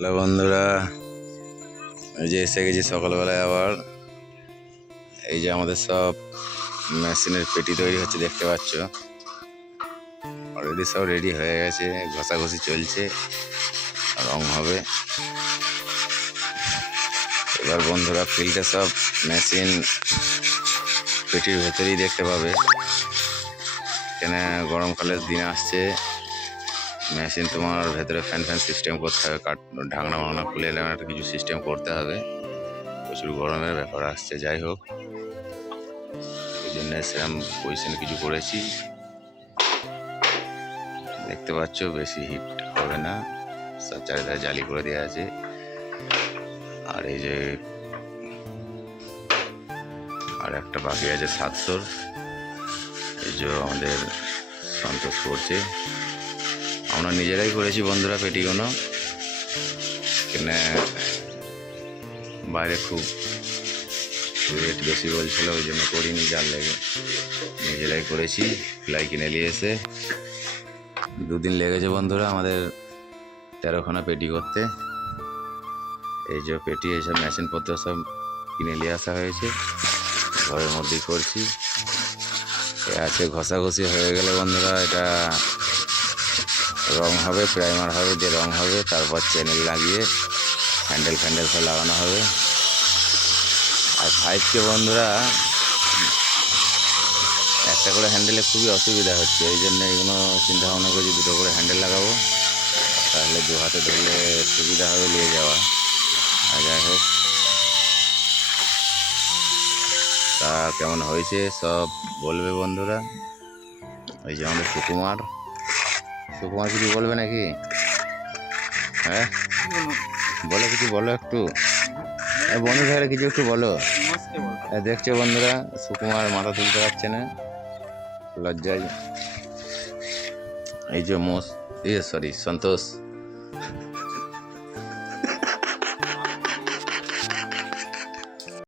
Hello বন্ধুরা, এই যে এসে গেছি সকালবেলায় আবার। এই যে আমাদের সব মেশিনের পেটি তৈরি হচ্ছে, দেখতে পাচ্ছ। অলরেডি সব রেডি হয়ে গেছে, ঘষাঘষি চলছে, রং হবে। এবার বন্ধুরা ফিল্ডে সব মেশিন পেটির ভেতরেই দেখতে পাবে। এখানে গরমকালের দিন আসছে, মেশিন তোমার ভেতরে ফ্যান সিস্টেম করতে হবে, ঢাকনা ভাঙনা খুলে এলাম, একটা কিছু সিস্টেম করতে হবে। প্রচুর গরমের ব্যাপার আসছে। যাই হোক, এই জন্য সেরকম পজিশন কিছু করেছি। দেখতে পাচ্ছ বেশি হিট হবে না, সব চারিধারে জালি করে দেওয়া আছে। আর এই যে আর একটা বাকি আছে 700, এই যে আমাদের সন্তোষ করছে। আমরা নিজেরাই করেছি বন্ধুরা পেটিগুলো, এখানে বাইরে খুব রেট বেশি বলছিল, ওই জন্য করিনি, জাল লেগে নিজেরাই করেছি। ফ্লাই কিনে নিয়ে এসে 2 দিন লেগেছে বন্ধুরা আমাদের 13খানা পেটি করতে। এই যে পেটি, এইসব মেশিনপত্র সব কিনে নিয়ে আসা হয়েছে, ঘরের মধ্যেই করছি। আছে ঘষাঘষি হয়ে গেলে বন্ধুরা এটা রং হবে, প্রাইমার হবে, যে রং হবে তারপর চ্যানেল লাগিয়ে হ্যান্ডেল সব লাগানো হবে। আর 5K বন্ধুরা একটা করে হ্যান্ডেলে খুবই অসুবিধা হচ্ছে, এই জন্য এগুলো চিন্তা ভাবনা করছি 2টো করে হ্যান্ডেল লাগাবো, তাহলে 2 হাতে ধরলে সুবিধা হবে নিয়ে যাওয়া। আর যাই হোক, তা কেমন হয়েছে সব বলবে বন্ধুরা। এই যে আমাদের সুকুমার কিছু বলবে নাকি? হ্যাঁ বলো, কিছু বলো একটু। বন্ধু থাকলে কিছু একটু বলো। দেখছো বন্ধুরা, সুকুমার মাথা তুলতে পারছে না লজ্জায়। এই যে সন্তোষ